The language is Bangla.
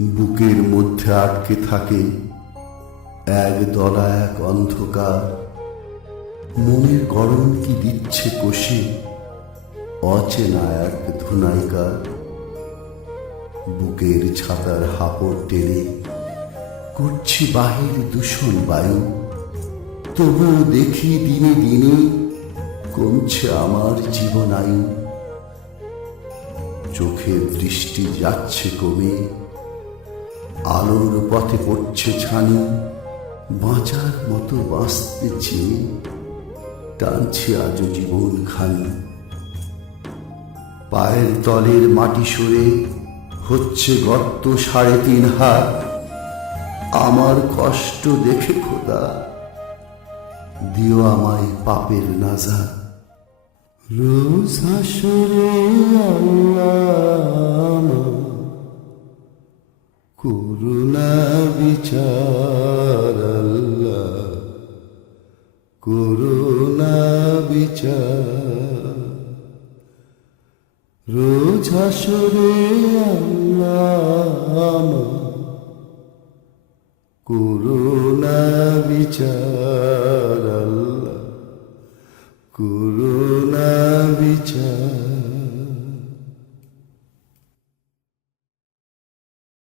বুকের মধ্যে আটকে থাকে এক দলা এক অন্ধকার। মনের গড়ন কি দিচ্ছে কষে অচেনা এক ধুনাইকার। বুকের ছাতার হাপড় টেনে করছি বাহির দূষণ বায়ু, তবুও দেখি দিনে দিনে কমছে আমার জীবনায়ু। চোখের দৃষ্টি যাচ্ছে কমে, আলোর পথে পড়ছে ছানি। বাঁচার মতো বাঁচতে চেয়ে টানছি আজও জীবন খানি। পায়ের তলের মাটি সরে হচ্ছে গর্ত ৩.৫ হাত। আমার কষ্ট দেখে খোদা দিও আমায় পাপের নাজা। রোজ হাসরে আল্লাহ করুণা বিচার, আল্লাহ করুণা বিচার। রোজ হাসরে আল্লাহ করুণা বিচার, আল্লাহ